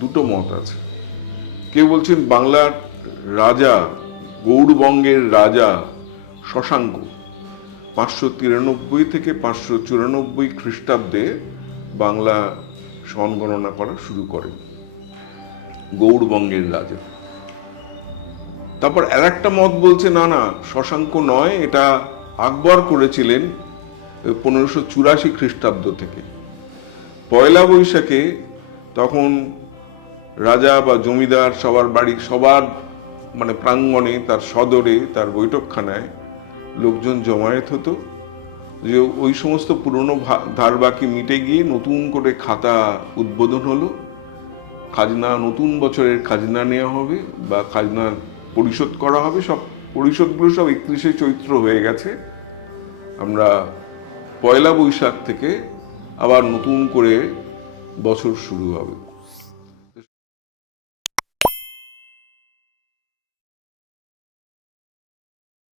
দুটো মত আছে। কেউ বলছেন বাংলার রাজা, গৌড়বঙ্গের রাজা শশাঙ্ক 593 থেকে 594 খ্রিস্টাব্দে বাংলা সন গণনা করা শুরু করেন, গৌড়বঙ্গের রাজা। তারপর আর একটা মত বলছে না না, শশাঙ্ক নয়, এটা আকবর করেছিলেন 1584 খ্রিস্টাব্দ থেকে। পয়লা বৈশাখে তখন রাজা বা জমিদার সবার বাড়ি, সবার মানে প্রাঙ্গণে, তার সদরে, তার বৈঠকখানায় লোকজন জমায়েত হতো, যে ওই সমস্ত পুরনো ধার বাকি মিটে গিয়ে নতুন করে খাতা উদ্বোধন হলো, খাজনা, নতুন বছরের খাজনা নেওয়া হবে বা খাজনা পরিশোধ করা হবে। সব পরিশোধগুলো সব 31শে চৈত্র হয়ে গেছে। আমরা পয়লা বৈশাখ থেকে আবার নতুন করে বছর শুরু হবে।